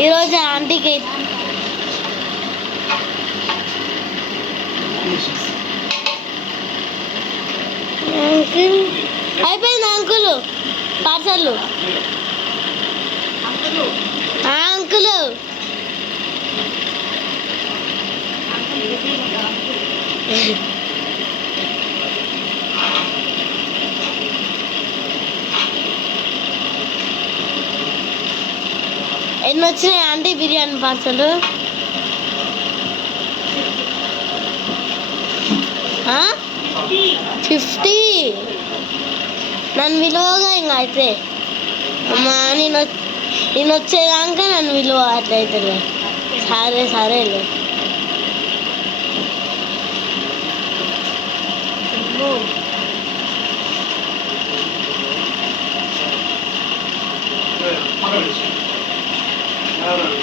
ఈరోజు ఆంటీకి అంకుల్ అయిపోయింది అంకుల్ పార్సల్ అంకుల్ ఎన్ని వచ్చినాయి అండి బిర్యానీ పార్సల్? ఫిఫ్టీ? నన్ను విలువగా ఇంకా అయితే. అమ్మా నేను నేను వచ్చేదాకా నన్ను విలువ అట్లయితే సరే సరే Thank you. అండి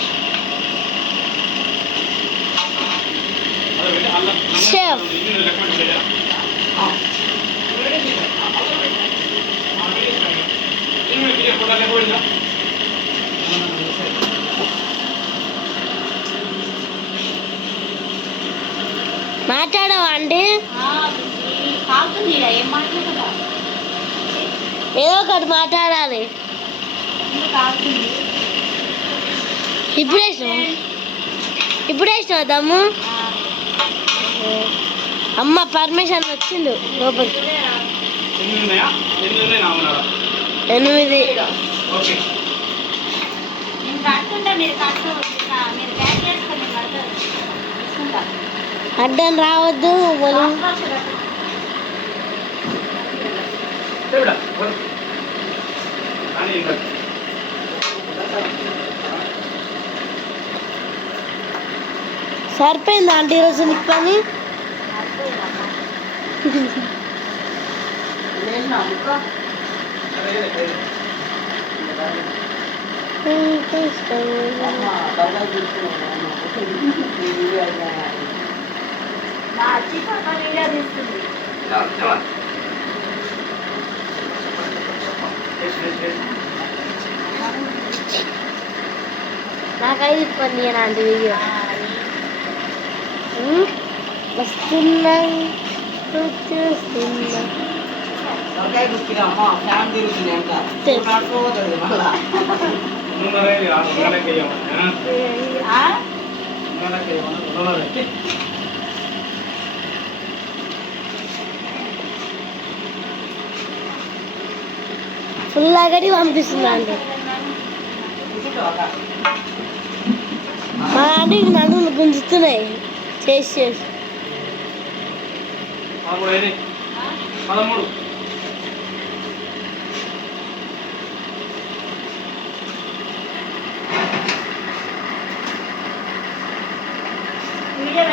మాట్లాడవండి. ఏదో ఒకటి మాట్లాడాలి. కాకుండా ఇప్పుడే ఇప్పుడే చూద్దాము అమ్మ పర్మిషన్ వచ్చింది లోపలికి. ఎనిమిది. అడ్డం రావద్దు వాళ్ళు సరిపోయింది ఆంటీ ఈరోజు నీకు పని? వీడియో నాకైతే పని ఆంటీ వీడియో. ఉమ్, వస్తున్నా వచ్చేస్తున్నా తలకాయ గుర్తుగా అమ్మ ఫ్యాన్ తిరుగుతుంది వెనక తెలుసు. నడుకోబోతుంది మళ్ళా ఉన్నరే ఆ ఉన్నరకే ఏమన్నా ఆ? ఉన్నరకే ఏమన్నా ఉన్నరే ఫుల్ అగడి పంపిస్తుంది ఆంటీ కూర్చుంటావా మా ఆంటీకి నన్ను గుంజుతున్నాయి చేసి చేసి పదమూడు అయినాయి పదమూడు. వీడియో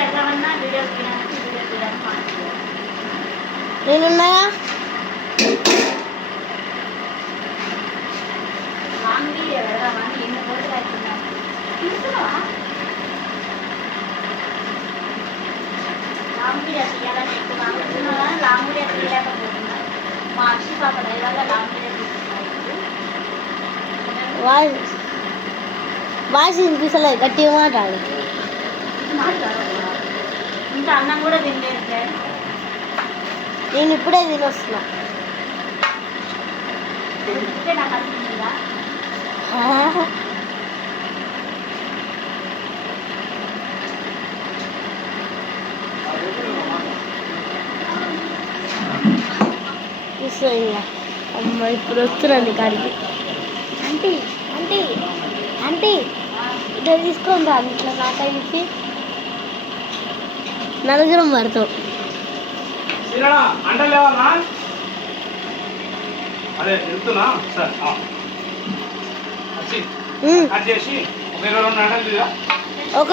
లాంగ్ వీడియో తీయాలని ఎక్కువ అనుకుంటున్నా లాంగ్ వీడియో తీయలేకపోతున్నా మా అక్షి పాప దయ వల్ల లాంగ్ వాయిస్ వాయిస్ వినిపిస్తలేదు గట్టిగా మాట్లాడు. ఇంకా అన్నం కూడా తినలేదు నేను ఇప్పుడే తినొస్తున్నా. నాకు అనిపించిందా ఇంకా అమ్మ ఇప్పుడు వస్తున్నాను కాడికి. ఆంటీ ఆంటీ ఆంటీ ఇట్లా తీసుకొని రా ఇట్లా ఇప్పి నలుగురం పడతాం. అదే వెళ్తున్నా సార్ వచ్చి చేసి ఒక